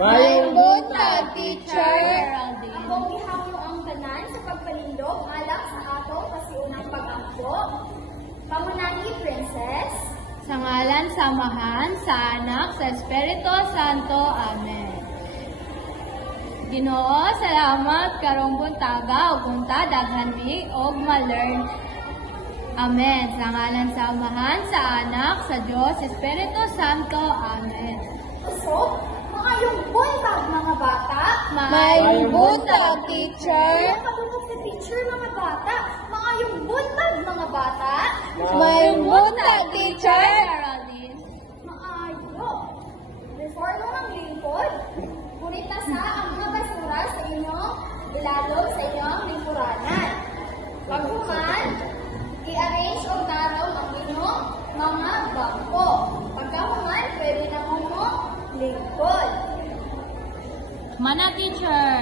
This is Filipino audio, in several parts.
Mayong buntag, teacher! Akong gihangyo ang tanan sa pagpalindog alak sa atong pasiunang pag-ampo. Pamunani, Princess. Sa ngalan samahan, sa anak, sa Espiritu Santo. Amen. Ginoo, salamat karong buntaga ug unta daghan mi og ma-learn. Amen. Sa ngalan samahan, sa anak, sa Dios, Espiritu Santo. Amen. So, maayong buntag mga bata. Mayong buntag, teacher. Kapag sa teacher mga bata. Maayong buntag mga bata. Mayong buntag, teacher. Maayo. Before mo ng lingkod, gunita sa ang mga basura sa inyong ilalog sa inyong lingkuranan. Paghuman, i-arrange o tarong ang inyong mga bangko. Pagkahuman, pwede na mo lingkod. Mana, teacher.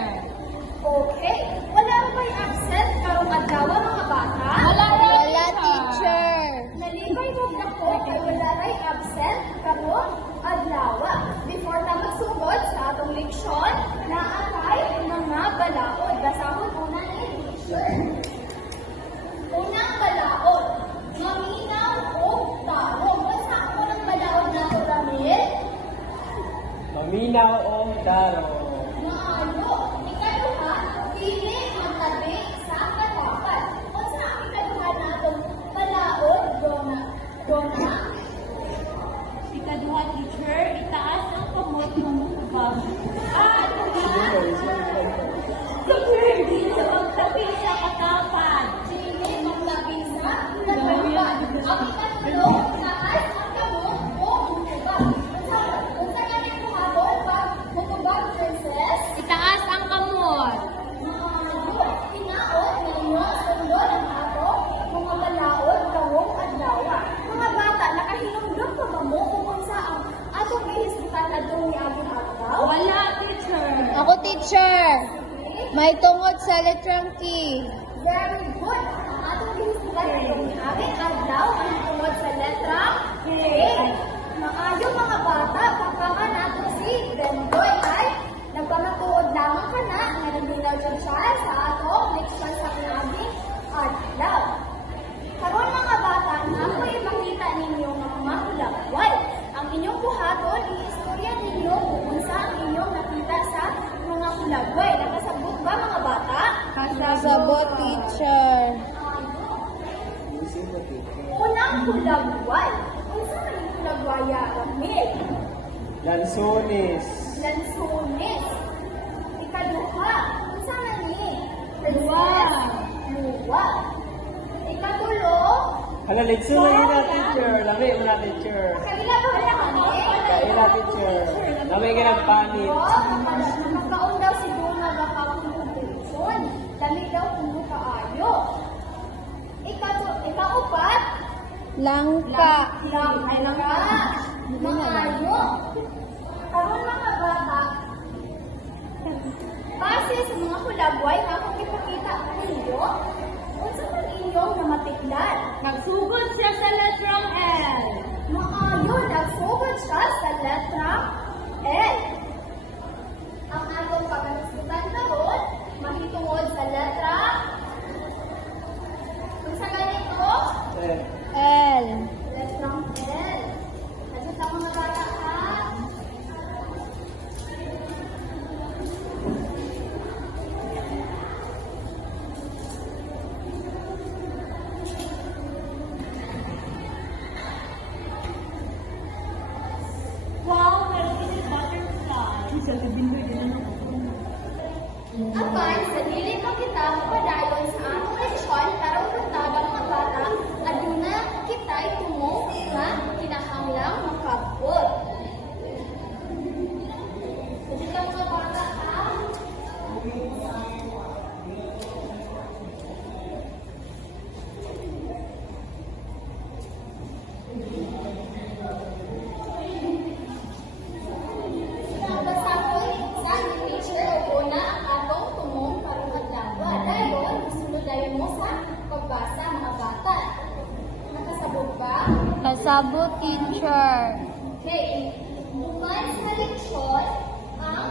Okay. Wala ba may absent karong adlaw mga bata? Wala, teacher. Nalibay mo na ko kay wala ray absent karong adlaw. Before na magsugod sa atong leksyon, naatay mga balaod. Basahon una ni teacher. Unang balaod, maminaw o tarong. Basta ako ng balaod na ito, Ramil? Maminaw o daro. Maayo, ikaduha, dili magtabi sa katapat. O sa ikaduha na itong balaod, Dona? Ikaduha, teacher, itaas ang kamot ng mukbang. Teacher, di sa magtabi sa katapat. Dili magtabi sa katapat. Ang ikatlo, taas ang kamot o mukbang. Unsa nga rin kuhabol pag mukbang, Princess? Itaas ang kamot. Maayo, tinaot ninyo sundon ang ato mga balaod karong adlaw. Mga bata, nakahinumdum pa ba mo kung sa ang atong gihisgutan adtong niaging adlaw? Wala, teacher. Ako, teacher. May tungod sa letrang K. Very good. Ang atong gihisgutan adtong niaging adlaw ay tungod sa letra K. Maayo mga bata, pagkaman nato si Bendoy ay nagpamatuod lamang ka na nga nagminaw dyan siya sa atong leksyon sa niaging adlaw. Karon mga bata, ako ipakita ninyo nga mga hulagway. Ang inyong buhaton, i-istorya ninyo kung sa ang inyong nakita sa mga hulagway. Nakasabot ba mga bata? Sabot, teacher. Unang hulagway. Kung sa ang hulagwaya, Ramil? Lansones. Lansunis. Ikaduha. Kung sa ni? Luwag. Luwag. Ikatulo. Hala, litso na yun na, teacher. Lami mo na, teacher. Kanila ba ba kami? Kain na, teacher. Lami ka ng panit. Nakakaon daw si Duna baka kumukumpensyon. Dami daw kumukaayo. Ikaupat. Langka. Langka. Maayo. Karon mga bata, base sa mga hulagway na akong ipakita ninyo, unsa man inyong namatikdan? Nagsugod siya sa letrang L. Maayo, nagsugod siya sa letra L. Ang atong pagkakasutan karon, mahitungod sa letra kung sa ganito, L. letrang L. Kasi sa mga bata ha, Wow, meron kasi butterfly. Sa kabindoy din ang apan sa dili pa kita mapadayon sa atong leksyon karong buntaga mga bata, aduna kita'y tumo nga kinahanglang makabot. Kasi ka mga bata ha, basahon sa teacher o una ang atong tumong karong adlaw. Dayon, sunod dayon mo sa pagbasa mga bata. Nakasabot ba? Kasabot, teacher. Okay. Bukas sa leksyon, ang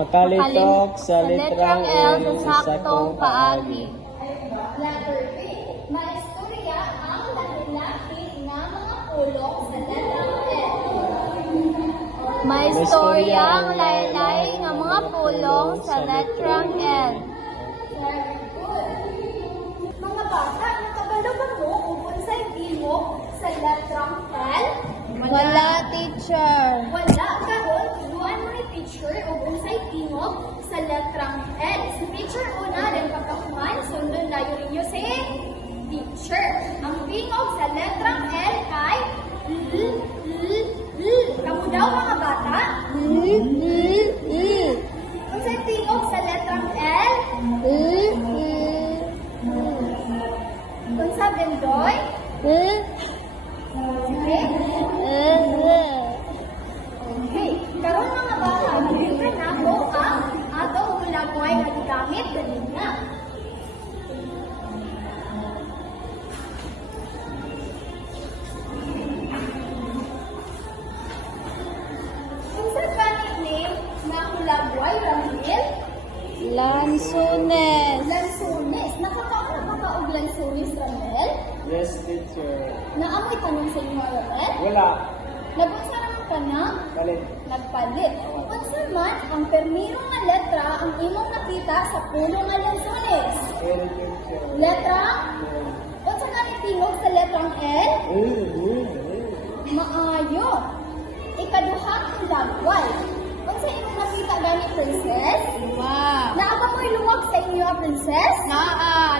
Makalitok sa litrang L sa saktong paagi. Letter B. Maistorya ang laki-laki na mga pulong sa letrang L. May istoryang laylay ng mga pulong sa letrang L. Very good. Mga bata, nakabalo ba mo kung unsay tingog sa letrang L? Wala, teacher. Wala. Karon, turuan mo ni teacher o unsay tingog sa letrang L. Si teacher una, then pagkakuman, sunod na yun ninyo si teacher. Ang tingog sa letrang L ay L. Kamu daw mga bata? Unsay tingog sa letrang L? Unsa bendoy? Sige. Okay. Karon mga bata, magiging na ko ang atong hulagoy na gigamit kanina. Unsa kanit ni na hulagoy Ramil? Lansunes. Lansunes. Nakakaon ba ka og lansunes Ramil? Yes, teacher. Naamoy tanong sa inyo Ramil? Wala. Nabunsa naman ka na? Balik. Nagpalit. Unsa man ang permirong nga letra ang imong nakita sa pulo nga lansunes? L, teacher. Letra? Unsa kanit tingog sa letrang L? Maayo. Ikaduha ang lagway. Unsa imong nakita gani princess? Wow! Naaba mo'y luwag sa inyo princess?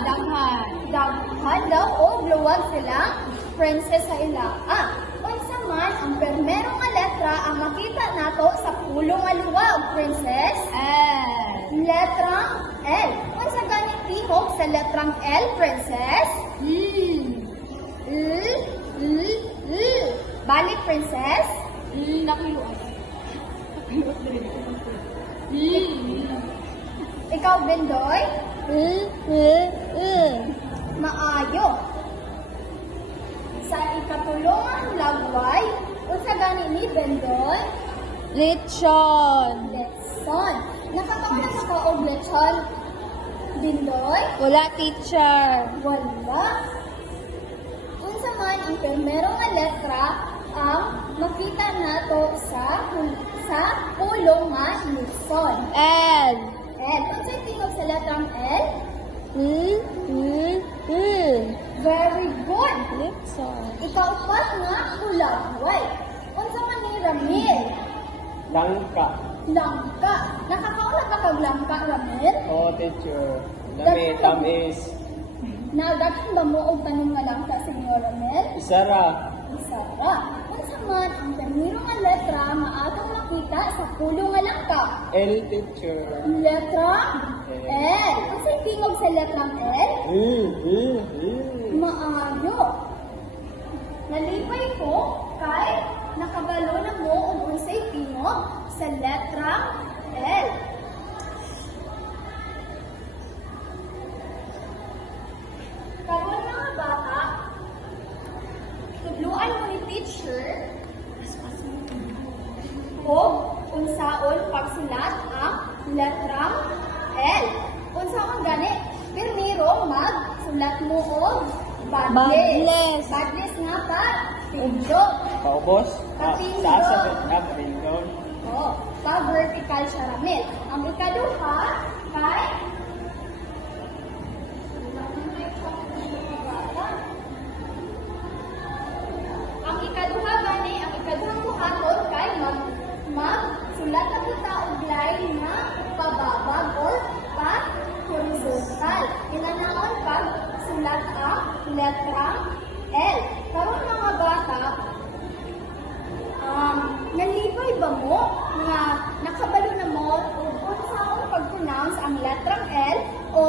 Daghan. Daghan daw o luwag sila princess sa ila. Unsa man ang permerong nga letra ang makita nato sa pulo nga luwag princess? L. Letrang L. Unsa gani tingog sa letrang L princess? Balik princess? Nakiluan. Ikaw Bendoy? Maayo. Sa ikatulungan lagway, unsa gani ni Bendoy? Lechon. Letson. Nakakaon na ka og lechon? Bendoy? Wala, teacher. Wala. Unsa man ang primero nga letra ang makita nato sa pulong nga Luzon. L. L. Unsa tingog sa letrang L? Very good. Lechon. Ikaw pa nga hulagway. Unsa man ni Ramil? Langka. Langka. Nakakaula ka kag langka, Ramil? Oo, teacher. Lami, tamis. Nagdating ba mo og tanim nga langka sa inyo, Ramil? Isara. Isara. Unsa man ang permiro nga letra nga atong makita sa pulo nga langka? L, teacher. Letra L. Unsa tingog sa letrang L? Maayo. Nalipay ko kay nakabalo na mo kung unsay tingog sa letrang L. Karon mga bata, tudluan mo ni teacher o unsaon pagsulat ang letrang L. Unsaon gani? Primero magsulat mo og badles. Badles. Badles nga pa. Pindot. Paubos? Patindog. Sa patindog. Oh, pa vertical siya Ramil. Ang ikaduha kay ang ikaduhang buhaton kay magsulat na kita og line na pababag or pa horizontal. Inanaon pag sulat ang letrang L. Karon mga bata, nalipay ba mo nga nakabalo na mo kung unsa ang pag-pronounce ang letrang L o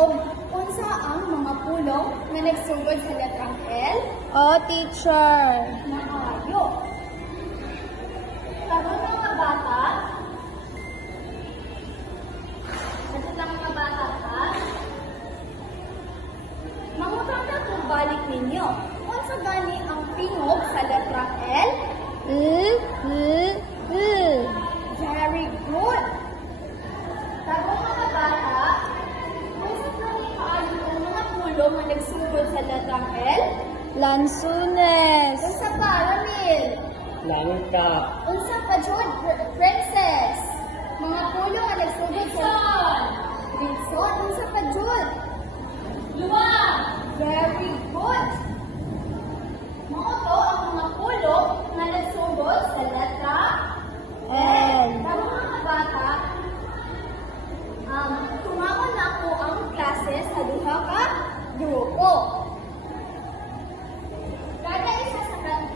unsa ang mga pulong na nagsugod sa letrang L? O, teacher. Maayo. Karon mga bata, mga bata ha? Mangutana kung balik ninyo. Unsa gani ang tingog sa letrang L? Very good. pulong nga nagsugod sa letrang L? Lansunes. Unsa pa, Ramil? Langka. Unsa pa, Jud? Princess. Mga pulong nga nagsugod sa... Wilson. Unsa pa, Jud? Luwag. Very good. Mga to ang mga pulong nga nagsugod sa letra L. Tama mga bata, tumakon na ako ang klase sa duha ka grupo.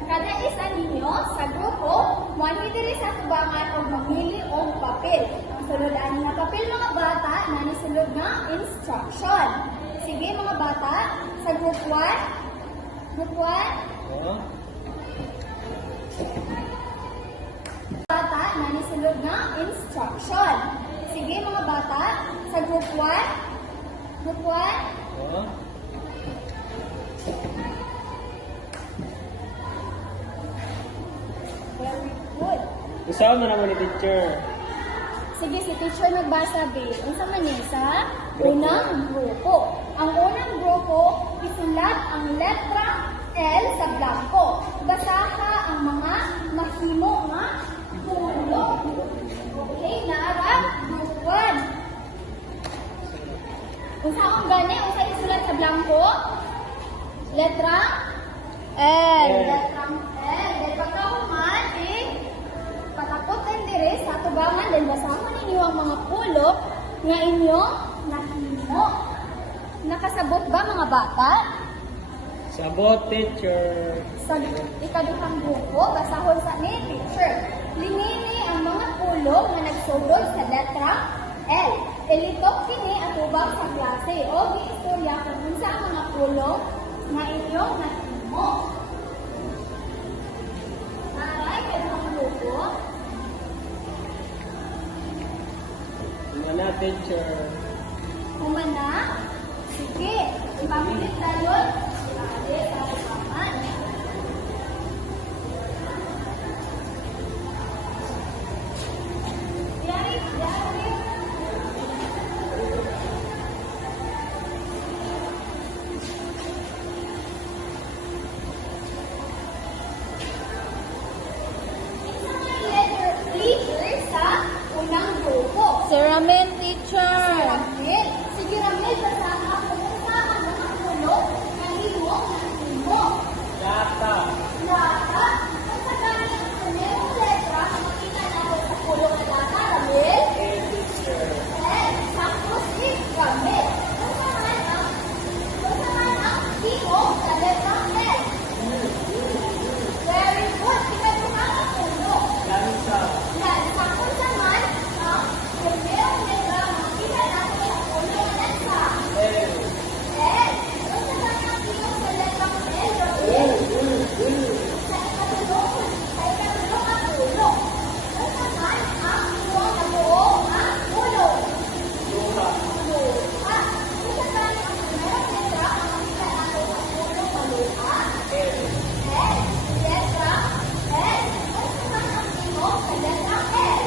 Kada isa ninyo sa grupo, muali diri sa tubangan o mamili og papel. Ang suludan nga papel mga bata na nisulod nga instruction. Sige mga bata, sa group 1, group 1, Oh. bata na nisulod nga instruction. Sige mga bata, sa group 1, group 1, Oh. very good. Usaw na naman ni teacher. Sige, si teacher nagbasa, babe. Unsa man ni sa Grupo. unang grupo. Ang unang grupo, isulat ang letra L sa blanco. Basaha ang mga mahimo nga pulo. Okay, naara, group 1. Unsa ang gani? Unsa isulat sa blanco? Letra? L. Letrang L. Dahil pagkahuman, patakotin dire sa tubangan din basahon ninyo ang mga pulo nga inyong nahimo. Nakasabot ba mga bata? Sabot, teacher. Sa ikaduhang grupo, basahon sa ni teacher. Linini ang mga pulo nga nagsugod sa letra L. Ilitok kini atubang sa klase o giistorya kung unsa ang mga pulo nga inyong nahimo. Aray, ikaduhang grupo. Wala, teacher. Humana? Sige, ipamilit tayo. Lagi sa usapan. Yari. Leader sa unang grupo. Si Ramil, teacher. Ramil. Sige, Ramil, basahan ako sa ang mga pulo ng imo ng imo. Data. Lata. Ang sagani ang primerong letra na makita natin sa pulo ng lata, Ramil. Eh, teacher. Sakto si Ramil. Ang saman ang imo sa letra L. Very good. Ikaduhang ang pulo. Langka. Yan, sakto naman ang primerong letra na makita natin sa pulo ng letra. Eh. L. Ang saman ang imo sa letra L, Ramil. Sa ikatulong ang pulo. Ang saman ang imo na buo ang pulo. Luha. Luha. Ang saman ang primerong letra na makita natin sa pulo ng luha. Eh. L. Letra L. Ang saman ang imo sa letra L.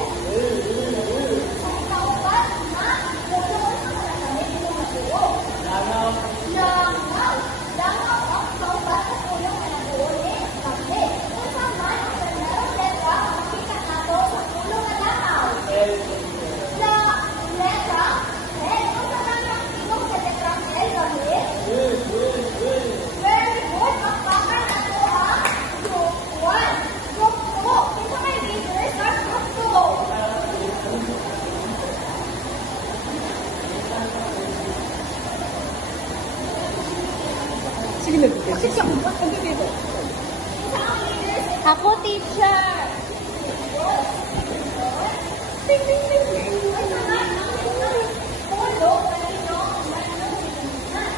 Sa ikaupat na pulo ang nakamit mo na buo. Langaw. Langaw. Langaw ang ikaupat na pulo na nabuo ni Ramil. Ang saman ang primerong letra na makita nato sa pulo na langaw. Eh, Sa letra L. Ang saman ang imo sa letra L, Ramil. Very good. Pakpakan nato ang group 1. Group 2. Ito kay leaders sa group 2. sige na, teacher. Ako, teacher. Ting, ting, ting, ting. Ang saman ang pulo na inyong nalulunan.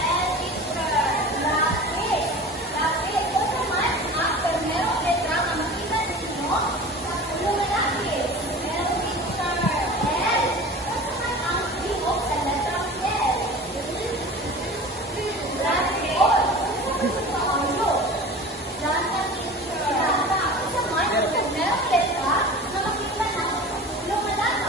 And teacher, lapis. Lapis. Ang saman ang primerong letra na makita ninyo sa pulo na lapis. And teacher, L. Ang saman ang imo sa letra L. Lapis. Sa ulo. Lata, teacher. Lata. Ang saman ang primerong letra na makita natin sa pulo na lata.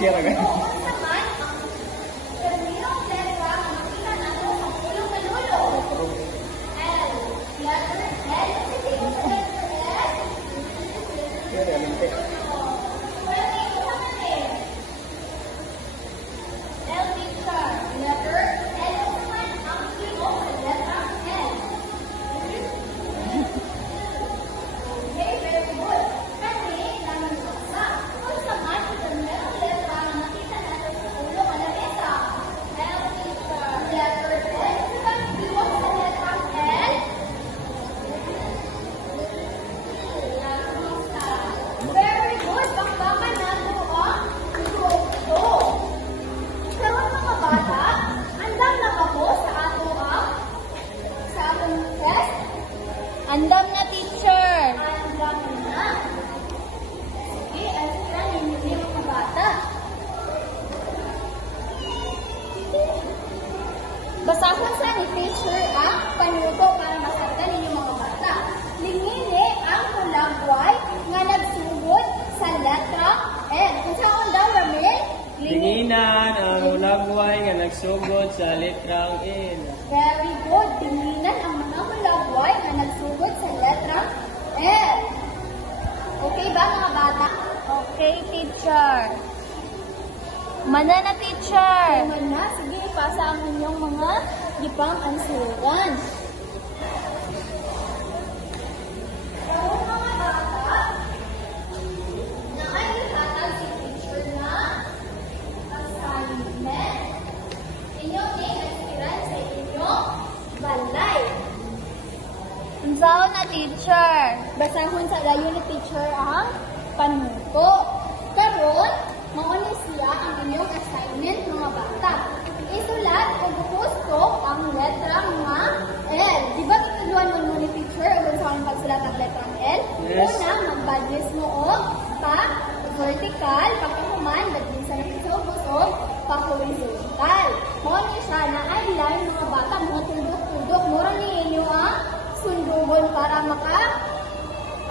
teacher agad. Naman, ang terminong letra na makita nato sa pulong manulo. L. Letter L. Letter L. Pero, alinte. Wala na ito sa natin. L teacher. Letter L naman ang kilo sa letra L. Okay, very good. Kasi, namin basa. Kung saan, ito merong letra na nakita natin sa ulo o lamesa. L teacher. Letter L. Ito ang kilo sa letra L. Very good. Bakbakan natin ang ito. Karon mga bata, andam na ba po sa atong test? Andam na, teacher. Andam na. Sige, answeran ninyo mga bata. Basahon sa ni teacher ang panuto para masagdan ninyo mga bata. Lingini ang kulagway nga nagsugod sa letra L. Kung saan daw, Ramil? Tinginan ang ulagway nga nagsugod sa letrang N. Very good. Tinginan ang mga kulagway na nagsugod sa letra L. Okay ba mga bata? Okay, teacher. Mana na, teacher. Naman na. Sige, ipasa ang inyong mga gipang ansuran. Pero mga bata, na ay ihatag si teacher na assignment. Inyong i-expiran sa inyong balay. Unsaon na, teacher. Basahon sa dayon ni teacher ang panuto. Karon, mauni siya ang inyong assignment mga bata. Isulat o gusto ang letra nga L. Di ba tinuluan mo ni teacher o sa ang pagsulat ang letra L? Yes. Una, mag-badges mo o pa-vertical, pagkahuman, badges sa nakisubos o pa-horizontal. Mauni siya na ay line mga bata, mga tundok-tundok. Mura ni inyo ang sundugon para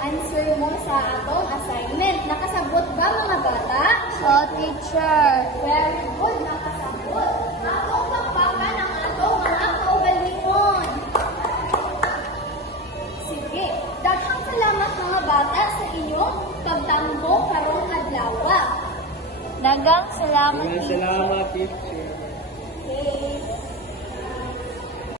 answer mo sa atong assignment. Nakasabot ba mga bata? So, teacher. Very good, nakasabot. Atong pakpakan ang atong mga kaugalingon. Sige, daghang salamat mga bata sa inyong pagtambo karong adlaw. Dagang salamat, Salamat, teacher.